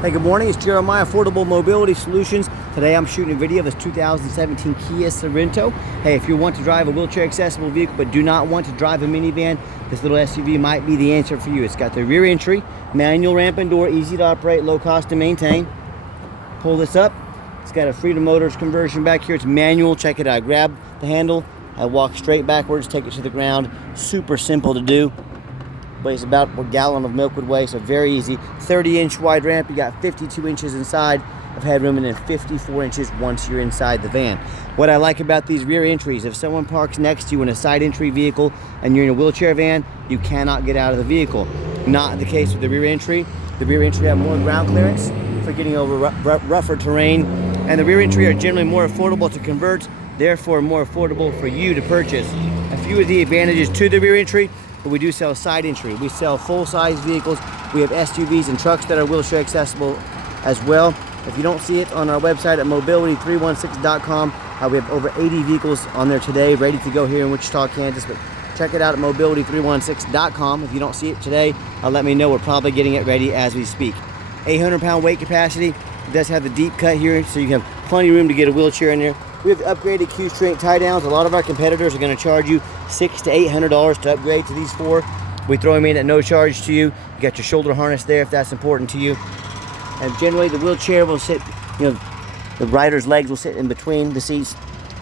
Hey, good morning. It's Jeremiah, Affordable Mobility Solutions. Today I'm shooting a video of this 2017 Kia Sorento. Hey, if you want to drive a wheelchair accessible vehicle but do not want to drive a minivan, this little SUV might be the answer for you. It's got the rear entry, manual ramp and door, easy to operate, low cost to maintain. Pull this up. It's got a Freedom Motors conversion back here. It's manual. Check it out. I grab the handle, I walk straight backwards, take it to the ground. Super simple to do. Weighs about a gallon of milk would weigh, so very easy. 30-inch wide ramp. You got 52 inches inside of headroom and then 54 inches once you're inside the van. What I like about these rear entries, if someone parks next to you in a side entry vehicle and you're in a wheelchair van, you cannot get out of the vehicle. Not the case with the rear entry. The rear entry have more ground clearance for getting over rougher terrain, and the rear entry are generally more affordable to convert, therefore more affordable for you to purchase. A few of the advantages to the rear entry: but we do sell side entry. We sell full-size vehicles. We have SUVs and trucks that are wheelchair accessible as well. If you don't see it on our website at mobility316.com, we have over 80 vehicles on there today ready to go here in Wichita, Kansas. But check it out at mobility316.com. If you don't see it today, let me know. We're probably getting it ready as we speak. 800-pound weight capacity. It does have the deep cut here, so you have plenty of room to get a wheelchair in there. We have upgraded Q-string tie downs. A lot of our competitors are going to charge you $600 to $800 to upgrade to these four. We throw them in at no charge to you. You got your shoulder harness there if that's important to you. And generally the wheelchair will sit, the rider's legs will sit in between the seats.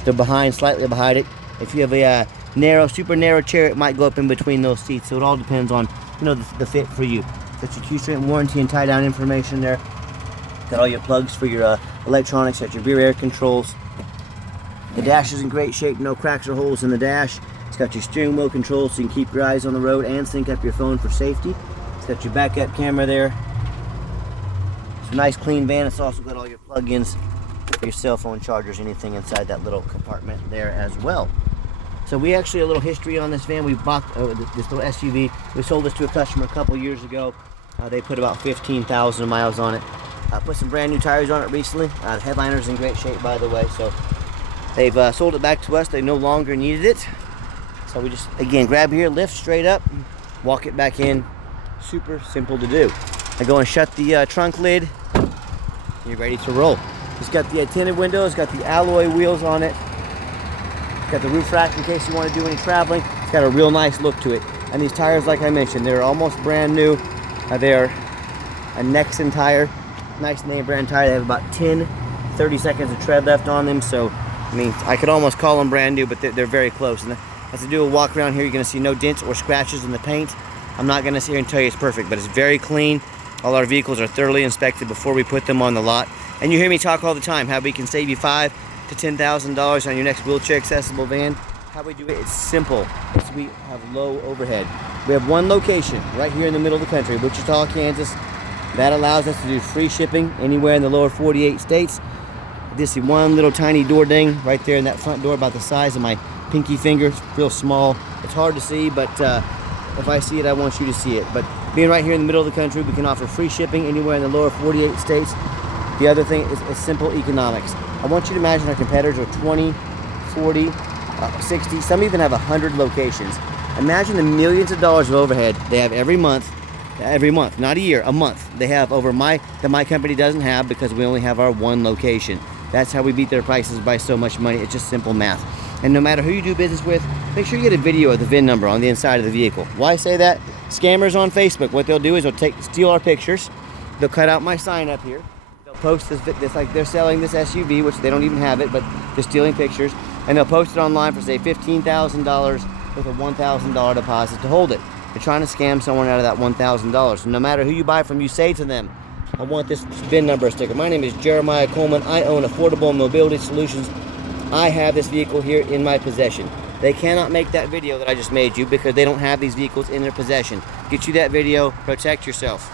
They're behind, slightly behind it. If you have a narrow, super narrow chair, it might go up in between those seats. So it all depends on, the fit for you. Got your Q-string warranty and tie down information there. Got all your plugs for your electronics. Got your rear air controls. The dash is in great shape, no cracks or holes in the dash. It's got your steering wheel controls so you can keep your eyes on the road and sync up your phone for safety. It's got your backup camera there. It's a nice clean van. It's also got all your plug-ins, your cell phone chargers, anything inside that little compartment there as well. So we actually, a little history on this van. We bought this little SUV. We sold this to a customer a couple years ago. They put about 15,000 miles on it. Put some brand new tires on it recently. The headliner's in great shape, by the way. So they've sold it back to us. They no longer needed it. So we just, again, grab here, lift straight up, walk it back in. Super simple to do. I go and shut the trunk lid. You're ready to roll. It's got the tinted windows, got the alloy wheels on it. It's got the roof rack in case you want to do any traveling. It's got a real nice look to it. And these tires, like I mentioned, they're almost brand new. They're a Nexen tire. Nice name brand tire. They have about 30 seconds of tread left on them. So I could almost call them brand new, but they're very close. And as I do a walk around here, you're going to see no dents or scratches in the paint. I'm not going to sit here and tell you it's perfect, but it's very clean. All our vehicles are thoroughly inspected before we put them on the lot. And you hear me talk all the time how we can save you $5,000 to $10,000 on your next wheelchair accessible van. How we do it, it's simple. We have low overhead. We have one location right here in the middle of the country, Wichita, Kansas. That allows us to do free shipping anywhere in the lower 48 states. This is one little tiny door ding right there in that front door, about the size of my pinky finger. It's real small. It's hard to see, but if I see it, I want you to see it. But being right here in the middle of the country, we can offer free shipping anywhere in the lower 48 states. The other thing is simple economics. I want you to imagine our competitors are 20, 40, 60, some even have 100 locations. Imagine the millions of dollars of overhead they have every month, not a year, a month. They have over that my company doesn't have because we only have our one location. That's how we beat their prices by so much money. It's just simple math. And no matter who you do business with, make sure you get a video of the VIN number on the inside of the vehicle. Why say that? Scammers on Facebook, what they'll do is they'll steal our pictures. They'll cut out my sign up here. They'll post this like they're selling this SUV, which they don't even have it, but they're stealing pictures. And they'll post it online for, say, $15,000 with a $1,000 deposit to hold it. They're trying to scam someone out of that $1,000. So no matter who you buy from, you say to them, I want this VIN number sticker. My name is Jeremiah Coleman. I own Affordable Mobility Solutions. I have this vehicle here in my possession. They cannot make that video that I just made you because they don't have these vehicles in their possession. Get you that video, protect yourself.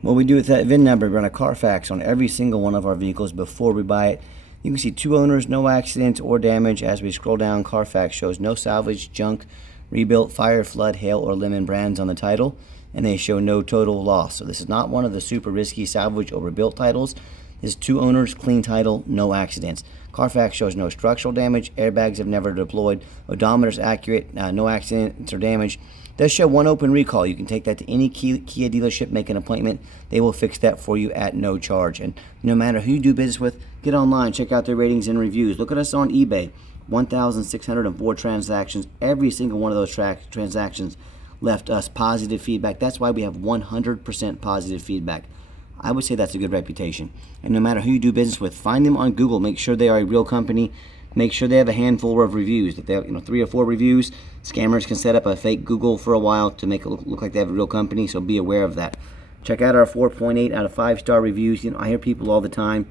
What we do with that VIN number, we run a Carfax on every single one of our vehicles before we buy it. You can see 2 owners, no accidents or damage. As we scroll down, Carfax shows no salvage, junk, rebuilt, fire, flood, hail, or lemon brands on the title. And they show no total loss. So this is not one of the super risky salvage or rebuilt titles. This is 2 owners, clean title, no accidents. Carfax shows no structural damage, airbags have never deployed, odometer's accurate, no accidents or damage, does show one open recall. You can take that to any Kia dealership, make an appointment. They will fix that for you at no charge. And no matter who you do business with, get online, check out their ratings and reviews. Look at us on eBay. 1,604 transactions. Every single one of those transactions left us positive feedback. That's why we have 100% positive feedback. I would say that's a good reputation. And no matter who you do business with, find them on Google. Make sure they are a real company. Make sure they have a handful of reviews. If they have 3 or 4 reviews, scammers can set up a fake Google for a while to make it look like they have a real company, so be aware of that. Check out our 4.8 out of 5-star reviews. I hear people all the time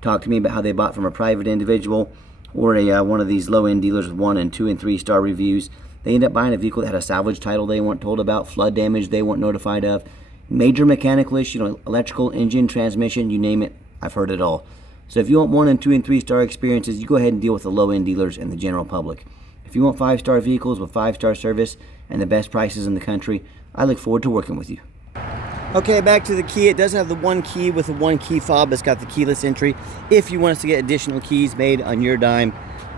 talk to me about how they bought from a private individual or one of these low-end dealers with 1 and 2 and 3-star reviews. They end up buying a vehicle that had a salvage title they weren't told about, flood damage they weren't notified of, major mechanical issue, electrical, engine, transmission, you name it. I've heard it all. So if you want 1 and 2 and 3-star experiences, you go ahead and deal with the low-end dealers and the general public. If you want 5-star vehicles with 5-star service and the best prices in the country, I look forward to working with you. Okay, back to the Kia. It does have the 1 key with the 1 key fob. It's got the keyless entry. If you want us to get additional keys made on your dime,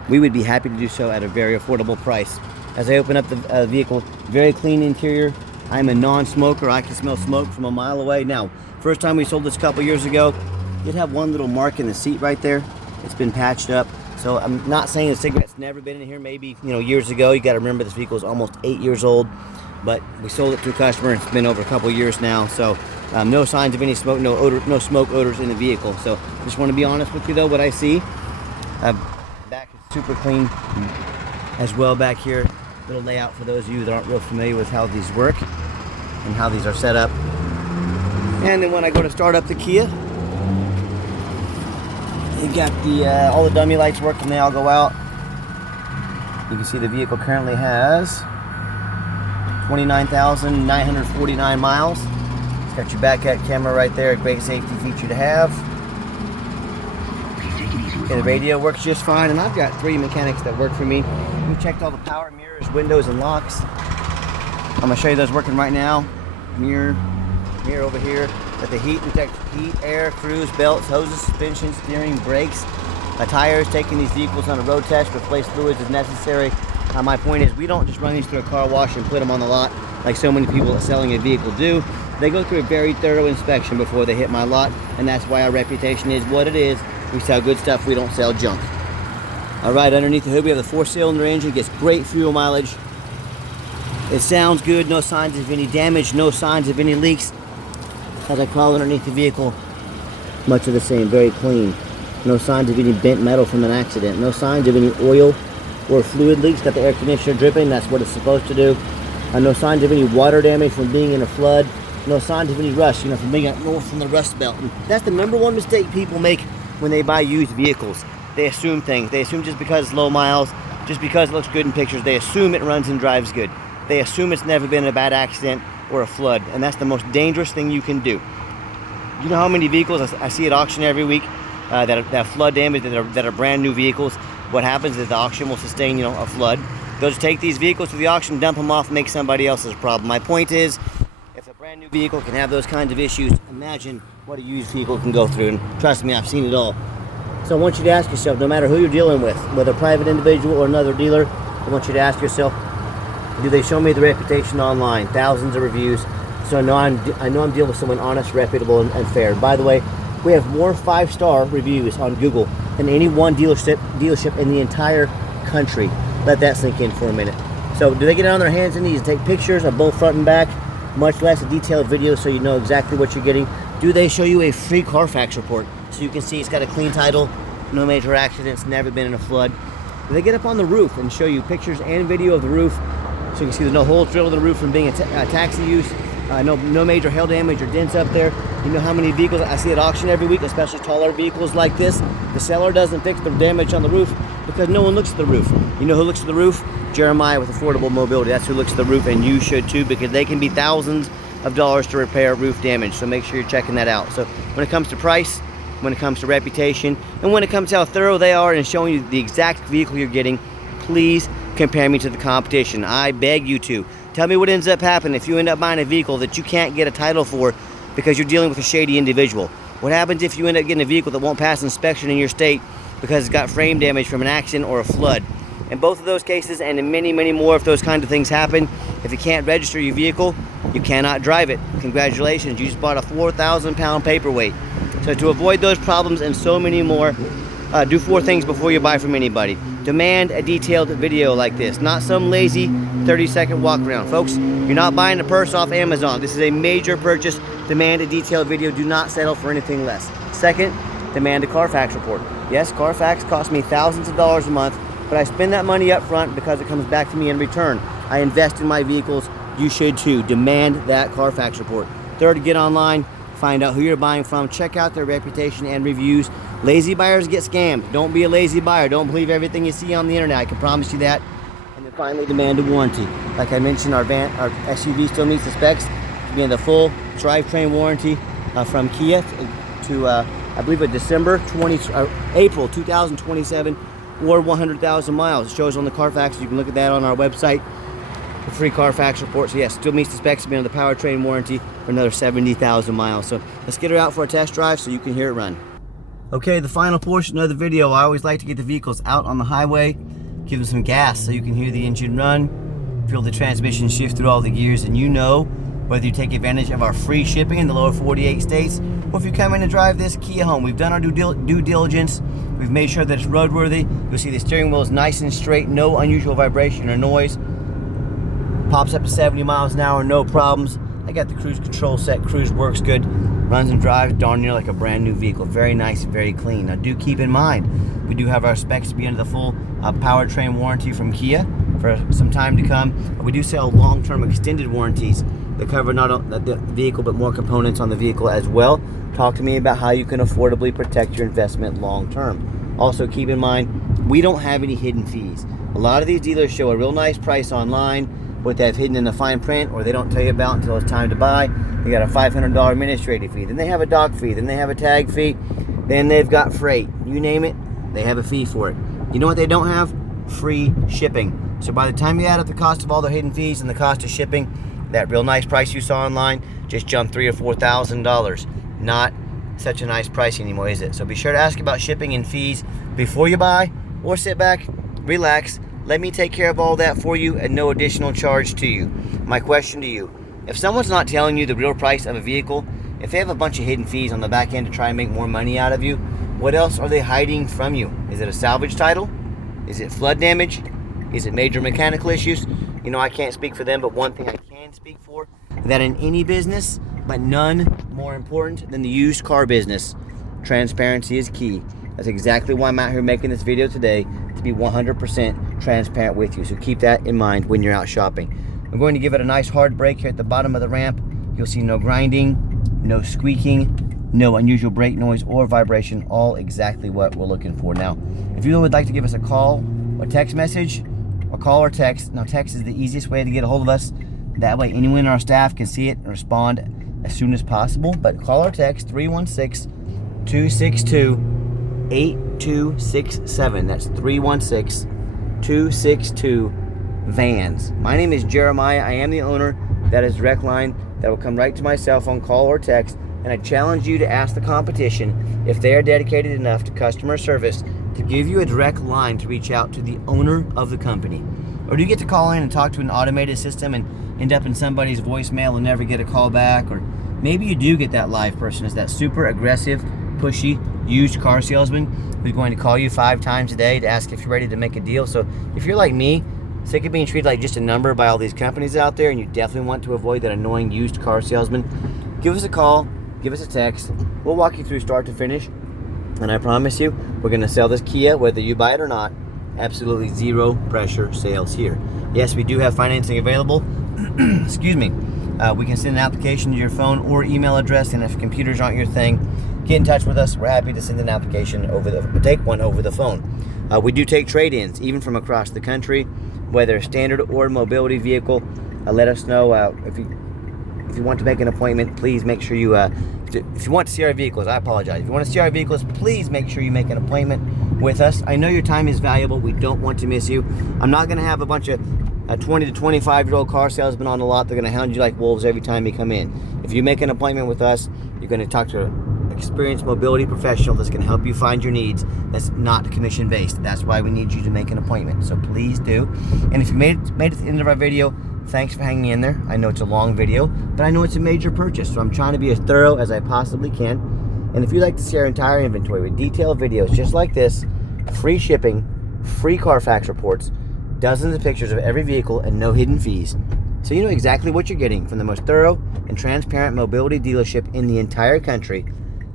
we would be happy to do so at a very affordable price. As I open up the vehicle, very clean interior. I'm a non-smoker. I can smell smoke from a mile away. Now, first time we sold this a couple years ago, did have one little mark in the seat right there. It's been patched up. So I'm not saying the cigarette's never been in here. Maybe years ago. You got to remember this vehicle is almost 8 years old, but we sold it to a customer. It's been over a couple years now. So no signs of any smoke, no odor, no smoke odors in the vehicle. So just want to be honest with you though. What I see, back is super clean as well. Back here, little layout for those of you that aren't real familiar with how these work and how these are set up. And then when I go to start up the Kia, you got all the dummy lights working, they all go out. You can see the vehicle currently has 29,949 miles. It's got your back camera right there, a great safety feature to have. Okay, the radio works just fine, and I've got 3 mechanics that work for me. We checked all the power, mirrors, windows, and locks. I'm gonna show you those working right now. Mirror over here. Got the heat, air, cruise, belts, hoses, suspension, steering, brakes, tires. Taking these vehicles on a road test, replace fluids as necessary. My point is, we don't just run these through a car wash and put them on the lot like so many people selling a vehicle do. They go through a very thorough inspection before they hit my lot, and that's why our reputation is what it is. We sell good stuff, we don't sell junk. All right, underneath the hood we have the 4-cylinder engine. Gets great fuel mileage. It sounds good, no signs of any damage, no signs of any leaks. As I crawl underneath the vehicle, much of the same, very clean. No signs of any bent metal from an accident. No signs of any oil or fluid leaks. Got the air conditioner dripping, that's what it's supposed to do. No signs of any water damage from being in a flood. No signs of any rust, from being up north from the rust belt. And that's the #1 mistake people make when they buy used vehicles. They assume things. They assume just because it's low miles, just because it looks good in pictures, they assume it runs and drives good. They assume it's never been in a bad accident or a flood, and that's the most dangerous thing you can do. You know how many vehicles I see at auction every week that have flood damage, that are brand new vehicles? What happens is the auction will sustain a flood. They'll just take these vehicles to the auction, dump them off, make somebody else's problem. My point is, if a brand new vehicle can have those kinds of issues, imagine what a used vehicle can go through, and trust me, I've seen it all. So I want you to ask yourself, no matter who you're dealing with, whether a private individual or another dealer, I want you to ask yourself, do they show me the reputation online? Thousands of reviews. So I know I'm dealing with someone honest, reputable, and fair. By the way, we have more 5-star reviews on Google than any one dealership in the entire country. Let that sink in for a minute. So do they get on their hands and knees and take pictures of both front and back, much less a detailed video so you know exactly what you're getting? Do they show you a free Carfax report so you can see it's got a clean title, no major accidents, never been in a flood? Do they get up on the roof and show you pictures and video of the roof so you can see there's no holes drilled in the roof from being a taxi use? No major hail damage or dents up there. You know how many vehicles I see at auction every week, especially taller vehicles like this? The seller doesn't fix the damage on the roof because no one looks at the roof. You know who looks at the roof? Jeremiah with Affordable Mobility. That's who looks at the roof, and you should too, because they can be thousands of dollars to repair roof damage. So make sure you're checking that out. So when it comes to price, when it comes to reputation, and when it comes to how thorough they are in showing you the exact vehicle you're getting, please compare me to the competition. I beg you to. Tell me what ends up happening if you end up buying a vehicle that you can't get a title for because you're dealing with a shady individual. What happens if you end up getting a vehicle that won't pass inspection in your state because it's got frame damage from an accident or a flood? In both of those cases, and in many, many more, if those kind of things happen, If you can't register your vehicle, you cannot drive it. Congratulations, you just bought a 4,000 pound paperweight. So to avoid those problems and so many more, do 4 things before you buy from anybody. Demand a detailed video like this, not some lazy 30-second walk around. Folks, you're not buying a purse off Amazon. This is a major purchase. Demand a detailed video. Do not settle for anything less. Second, demand a Carfax report. Yes, Carfax costs me thousands of dollars a month, but I spend that money up front because it comes back to me in return. I invest in my vehicles. You should too. Demand that Carfax report. Third, get online, find out who you're buying from, check out their reputation and reviews. Lazy buyers get scammed. Don't be a lazy buyer. Don't believe everything you see on the internet. I can promise you that. And then finally, demand a warranty. Like I mentioned, our SUV still meets the specs to be in the full drivetrain warranty from Kia to I believe April 2027 or 100,000 miles. It shows on the Carfax. You can look at that on our website. The free Carfax report. So yes, still meets the specs to be on the powertrain warranty for another 70,000 miles. So let's get her out for a test drive so you can hear it run. Okay, the final portion of the video, I always like to get the vehicles out on the highway, give them some gas so you can hear the engine run, feel the transmission shift through all the gears, and you know whether you take advantage of our free shipping in the lower 48 states, or if you come in and drive this Kia home. We've done our due diligence. We've made sure that it's roadworthy. You'll see the steering wheel is nice and straight, no unusual vibration or noise. Pops up to 70 miles an hour, no problems. I got the cruise control set. Cruise works good. Runs and drives darn near like a brand new vehicle. Very nice, very clean. Now do keep in mind, we do have our specs to be under the full powertrain warranty from Kia for some time to come. We do sell long-term extended warranties that cover not only the vehicle but more components on the vehicle as well. Talk to me about how you can affordably protect your investment long-term. Also keep in mind, we don't have any hidden fees. A lot of these dealers show a real nice price online, what they have hidden in the fine print, or they don't tell you about until it's time to buy. They got a $500 administrative fee, then they have a dock fee, then they have a tag fee, then they've got freight. You name it, they have a fee for it. You know what they don't have? Free shipping. So by the time you add up the cost of all their hidden fees and the cost of shipping, that real nice price you saw online just jumped $3,000 or $4,000. Not such a nice price anymore, is it? So be sure to ask about shipping and fees before you buy, or sit back, relax, let me take care of all that for you at no additional charge to you. My question to you, if someone's not telling you the real price of a vehicle, if they have a bunch of hidden fees on the back end to try and make more money out of you, what else are they hiding from you? Is it a salvage title? Is it flood damage? Is it major mechanical issues? You know, I can't speak for them, but one thing I can speak for, that in any business, but none more important than the used car business, transparency is key. That's exactly why I'm out here making this video today, to be 100% transparent with you. So keep that in mind when you're out shopping. I'm going to give it a nice hard brake here at the bottom of the ramp. You'll see no grinding, no squeaking, no unusual brake noise or vibration, all exactly what we're looking for. Now, if you would like to give us a call or text message, or call or text. Now, text is the easiest way to get a hold of us. That way anyone in our staff can see it and respond as soon as possible. But call or text 316-262-8267. That's 316-262-VANS. My name is Jeremiah. I am the owner. That is direct line that will come right to my cell phone, call or text. And I challenge you to ask the competition if they are dedicated enough to customer service to give you a direct line to reach out to the owner of the company. Or do you get to call in and talk to an automated system and end up in somebody's voicemail and never get a call back? Or maybe you do get that live person, is that super aggressive, pushy, used car salesman who's going to call you 5 times a day to ask if you're ready to make a deal. So if you're like me, sick of being treated like just a number by all these companies out there, and you definitely want to avoid that annoying used car salesman, give us a call, give us a text. We'll walk you through start to finish. And I promise you, we're going to sell this Kia whether you buy it or not. Absolutely zero pressure sales here. Yes, we do have financing available. Excuse me. We can send an application to your phone or email address, and if computers aren't your thing, get in touch with us. We're happy to send an application take one over the phone. We do take trade-ins, even from across the country, whether standard or mobility vehicle. Let us know if you want to make an appointment. Please make sure you. If you want to see our vehicles, I apologize. If you want to see our vehicles, please make sure you make an appointment with us. I know your time is valuable. We don't want to miss you. I'm not going to have a bunch of 20 to 25-year-old car salesmen on the lot. They're going to hound you like wolves every time you come in. If you make an appointment with us, you're going to talk to an experienced mobility professional that's going to help you find your needs. That's not commission-based. That's why we need you to make an appointment. So please do. And if you made it to the end of our video, Thanks for hanging in there. I know it's a long video, but I know it's a major purchase, so I'm trying to be as thorough as I possibly can. And if you'd like to see our entire inventory with detailed videos just like this, free shipping, free Carfax reports, dozens of pictures of every vehicle, and no hidden fees, so you know exactly what you're getting from the most thorough and transparent mobility dealership in the entire country,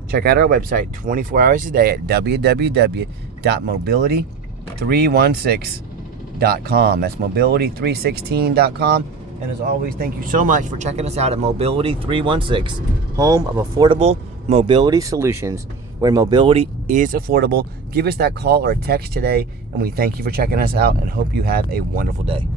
check out our website 24 hours a day at www.mobility316.com. That's mobility316.com. And as always, thank you so much for checking us out at Mobility 316, home of affordable mobility solutions, where mobility is affordable. Give us that call or text today, and we thank you for checking us out and hope you have a wonderful day.